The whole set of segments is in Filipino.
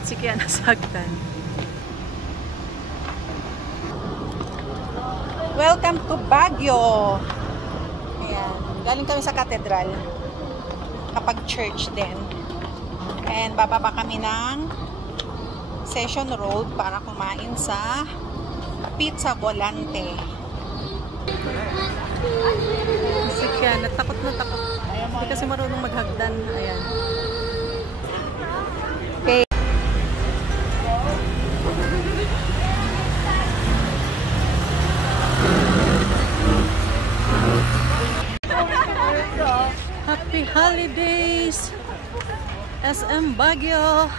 Sige, nasagdan. Welcome to Baguio. Ayan. Galing kami sa katedral. Kapag church din. And bababa kami ng Session Road para kumain sa Pizza Volante. Sige, natakot na takot. Hindi kasi marunong maghagdan. Ayan. Okay. Happy holidays! SM Baguio!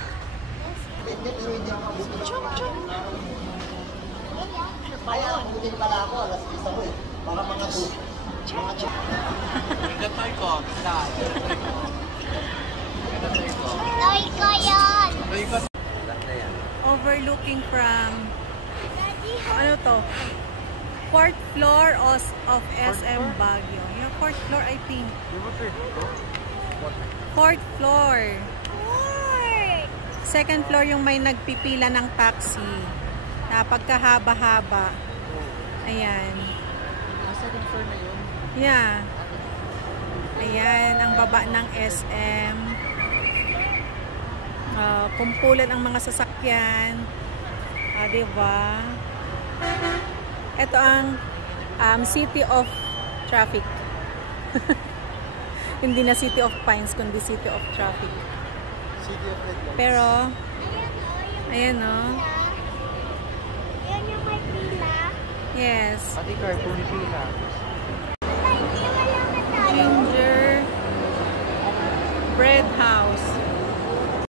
Overlooking from ano to? 4th floor of SM Baguio. Yung 4th floor, I think. 4th floor. 2nd floor yung may nagpipila ng taxi. Pagkahaba-haba. Ayan. Second floor na yun? Yeah. Ayan, ang baba ng SM. Kumpulan ang mga sasakyan. Diba? Ito ang City of Traffic. Hindi na City of Pines, kundi City of Traffic. City of Red Lights. Pero, ayan o. Ayan yung may pila. Yes. Pati cartoon pila. Ginger Bread House.